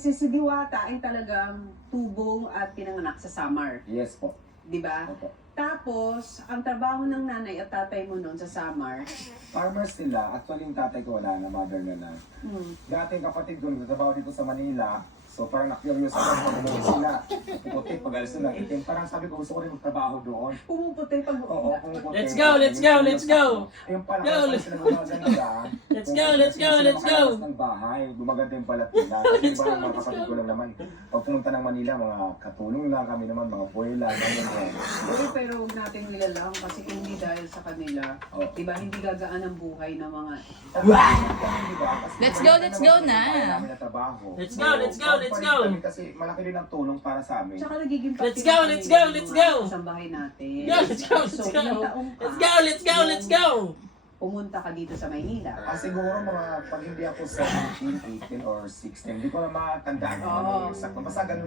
Si Diwata ay talagang tubong at pinanganak sa Samar. Yes po. Di ba? Opo. Tapos, ang trabaho ng nanay at tatay mo noon sa Samar, Farmers sila. Actually, yung tatay ko wala na, mother na lang. Dati yung kapatid ko, nagtatrabaho dito sa Manila. So parang na-curious ako pag umuwi sila. Puputi, pag alis nila itim. Parang sabi ko, gusto ko rin magtrabaho doon. pumuputi pag... Oo, pumuputi. Let's go, let's go, let's go! Yung parang Go, sila gumaganda. Let's go, let's go, let's go! Ng bahay, gumaganda yung balat nila. Kasi iba yung mga kapatid ko lang naman. Pag pumunta ng Manila, mga katulong lang kami naman, mga buhay lang. Uy, pero huwag natin nilalang kasi kung hindi dahil sa kanila, Oh. di ba, hindi gagaan ang buhay ng mga... Let's go, let's go na. Let's go, let's go, let's go. Kasi malaki din ang tulong para sa amin. Tsaka nagiging Let's go, let's go, let's go. Sa bahay natin. Yeah, let's go, let's So, go. ilang taong ka, Let's go, let's go, let's go! pumunta ka dito sa Maynila. Siguro mga pag hindi ako 17, 18 or 16, hindi ko na matandaan. Oo. Sakto. Basta ganun